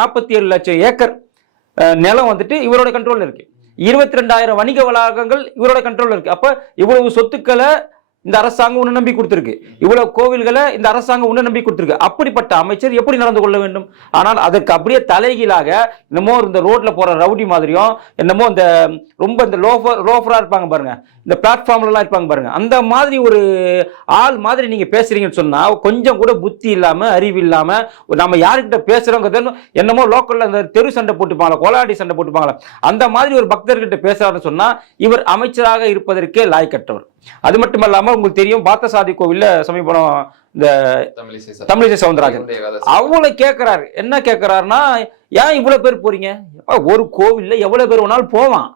47 லட்சம் ஏக்கர் நிலம் வந்துட்டு இவரோட கண்ட்ரோல்ல இருக்கு. 22,000 வணிக வளாகங்கள் இவரோட கண்ட்ரோல்ல இருக்கு. அப்ப இவ்வளவு சொத்துக்களை இந்த அரசாங்கம் உன்ன நம்பி கொடுத்திருக்கு, இவ்வளவு கோவில்களை இந்த அரசாங்கம் உன்ன நம்பி கொடுத்திருக்கு. அப்படிப்பட்ட அமைச்சர் எப்படி நடந்து கொள்ள வேண்டும்? ஆனால் அதற்கு அப்படியே தலைகீழாக என்னமோ இந்த ரோட்ல போற ரவுடி மாதிரியும், என்னமோ இந்த ரொம்ப இந்த லோஃபரா இருப்பாங்க பாருங்க, இந்த பிளாட்ஃபார்ம்ல எல்லாம் இருப்பாங்க பாருங்க, அந்த மாதிரி ஒரு ஆள் மாதிரி நீங்க பேசுறீங்கன்னு சொன்னா கொஞ்சம் கூட புத்தி இல்லாம அறிவு இல்லாம நம்ம யாருக்கிட்ட பேசுறோங்கிறது என்னமோ லோக்கல்ல அந்த தெரு சண்டை போட்டுப்பாங்களா, கோலாடி சண்டை போட்டுப்பாங்களா, அந்த மாதிரி ஒரு பக்தர்கிட்ட பேசுறாருன்னு சொன்னா இவர் அமைச்சராக இருப்பதற்கே லாய்க்கற்றவர். அது மட்டும் இல்லாம உங்களுக்கு தெரியும், பார்த்தசாதி கோவில்ல சமீபம் இந்த தமிழிசை சவுந்தரராஜன் அவ்வளவு கேட்கிறாரு. என்ன கேட்கிறாருன்னா, ஏன் இவ்வளவு பேர் போறீங்க? ஒரு கோவில்ல எவ்வளவு பேர் வேணாலும் போவான்,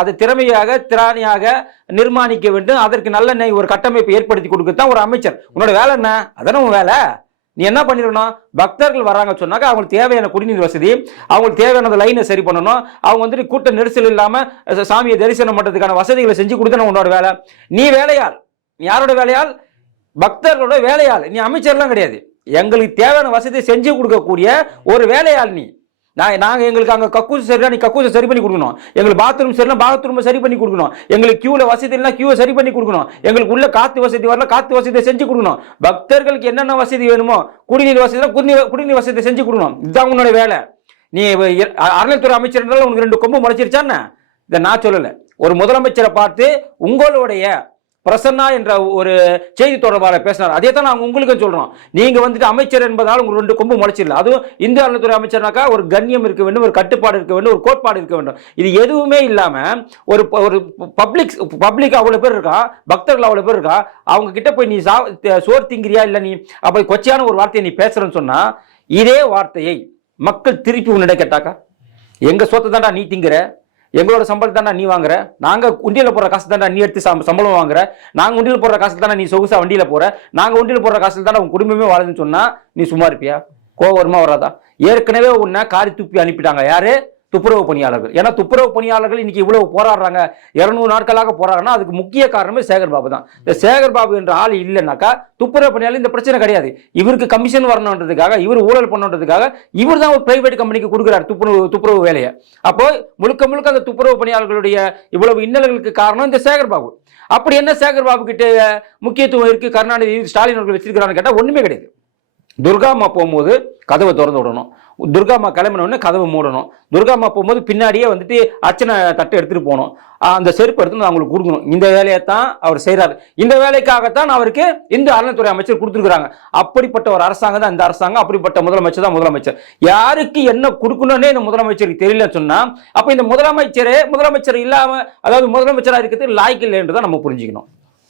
அதை திறமையாக திராணியாக நிர்மாணிக்க வேண்டும், அதற்கு நல்ல ஒரு கட்டமைப்பை ஏற்படுத்தி கொடுக்கத்தான் ஒரு அமைச்சர். உன்னோட வேலை என்ன? அதான உன் வேலை. நீ என்ன பண்ணிடணும்? பக்தர்கள் வராங்க சொன்னாக்க அவங்களுக்கு தேவையான குடிநீர் வசதி, அவங்களுக்கு தேவையான லைனை சரி பண்ணணும், அவங்க வந்துட்டு கூட்ட நெரிசல் இல்லாம சாமியை தரிசனம் பண்றதுக்கான வசதிகளை செஞ்சு கொடுத்தா உன்னோட வேலை. நீ வேலையாள். நீ யாரோட வேலையாள்? பக்தர்களோட வேலையாள். நீ அமைச்சர்லாம் கிடையாது. எங்களுக்கு தேவையான வசதியை செஞ்சு கொடுக்கக்கூடிய ஒரு வேலையாள் நீ. நாங்க எங்களுக்கு அங்க கக்கூசு சரியா, நீ கக்கூசை சரி பண்ணி கொடுக்கணும். எங்களுக்கு பாத்ரூம் சரினா பாத்ரூம் சரி பண்ணி கொடுக்கணும். எங்களுக்கு கியூல வசதி இல்லைனா கியூவை சரி பண்ணி கொடுக்கணும். எங்களுக்கு உள்ள காத்து வசதி வரல, காத்து வசதியை செஞ்சு கொடுக்கணும். பக்தர்களுக்கு என்னென்ன வசதி வேணுமோ, குடிநீர் வசதி குடிநீர் வசதியை செஞ்சு கொடுக்கணும். இதுதான் உன்னோட வேலை. நீ அறநிலைத்துறை அமைச்சர் இருந்தாலும் உனக்கு 2 கொம்பு முளைச்சிருச்சான்னு இதை நான் சொல்லலை. ஒரு முதலமைச்சரை பார்த்து உங்களுடைய பிரசன்னா என்ற ஒரு செய்தி தொடர்பாளர் பேசினார். அதே தான் நாங்கள் உங்களுக்கு சொல்றோம். நீங்க வந்துட்டு அமைச்சர் என்பதால் உங்களுக்கு 2 கொம்பு முளைச்சிடல. அதுவும் இந்து அறநிலைத்துறை அமைச்சர்னாக்கா ஒரு கண்ணியம் இருக்க வேண்டும், ஒரு கட்டுப்பாடு இருக்க வேண்டும், ஒரு கோட்பாடு இருக்க வேண்டும். இது எதுவுமே இல்லாம ஒரு பப்ளிக் அவ்வளவு பேர் இருக்கா, பக்தர்கள் அவ்வளவு பேர் இருக்கா, அவங்க கிட்ட போய் நீ சோர் திங்கிறியா இல்ல நீ அப்ப கொச்சையான ஒரு வார்த்தையை நீ பேசுறன்னு சொன்னா, இதே வார்த்தையை மக்கள் திருப்பி உன்னிட கேட்டாக்கா, எங்க சொத்தை தாண்டா நீ திங்கிற, எங்களோட சம்பளம் தானே நீ வாங்குற, நாங்க உண்டியில போற காசு தானே நீ எடுத்து சம்பளம் வாங்குற, நாங்க உண்டியில போடுற காசு தானே நீ சொகுசா வண்டியில போற, நாங்க உண்டியில போடுற காசு தானே உங்க குடும்பமே வாழுதுன்னு சொன்னா நீ சும்மா இருப்பியா? கோவமா வராதா? ஏற்கனவே உன்னை காரி துப்பி அனுப்பிட்டாங்க. யாரு? துப்புரவு பணியாளர்கள். ஏன்னா துப்புரவு பணியாளர்கள் இன்னைக்கு இவ்வளவு போராடுறாங்க, 200 நாட்களாக போராடுறாங்கன்னா அதுக்கு முக்கிய காரணமே சேகர் பாபு தான். இந்த சேகர் பாபு என்ற ஆள் இல்லைன்னாக்கா துப்புரவு பணியாளர் இந்த பிரச்சனை கிடையாது. இவருக்கு கமிஷன் வரணுன்றதுக்காக, இவர் ஊழல் பண்ணுன்றதுக்காக இவர் தான் ஒரு பிரைவேட் கம்பெனிக்கு கொடுக்குறாரு துப்புரவு வேலையை. அப்போ முழுக்க முழுக்க அந்த துப்புரவு பணியாளர்களுடைய இவ்வளவு இன்னல்களுக்கு காரணம் இந்த சேகர் பாபு. அப்படி என்ன சேகர் பாபு கிட்ட முக்கியத்துவம் இருக்கு கருணாநிதி ஸ்டாலின் அவர்கள் வச்சிருக்கிறான்னு கேட்டா ஒண்ணுமே கிடையாது. துர்காமா போகும்போது கதவை திறந்து விடணும், துர்காமா கிளம்பினோடனே கதவை மூடணும், துர்காமா போகும்போது பின்னாடியே வந்துட்டு அர்ச்சனை தட்டை எடுத்துட்டு போகணும், அந்த செருப்பு எடுத்து அவங்களுக்கு கொடுக்கணும். இந்த வேலையை தான் அவர் செய்யறாரு. இந்த வேலைக்காகத்தான் அவருக்கு இந்த அறநிலைத்துறை அமைச்சர் கொடுத்துருக்காங்க. அப்படிப்பட்ட ஒரு அரசாங்கம் தான் இந்த அரசாங்கம், அப்படிப்பட்ட முதலமைச்சர் தான் முதலமைச்சர். யாருக்கு என்ன கொடுக்கணும்னே இந்த முதலமைச்சருக்கு தெரியல சொன்னா அப்ப இந்த முதலமைச்சர் இல்லாம, அதாவது முதலமைச்சரா இருக்கிறது லாய்க்கு இல்லைன்றதை நம்ம புரிஞ்சுக்கணும்.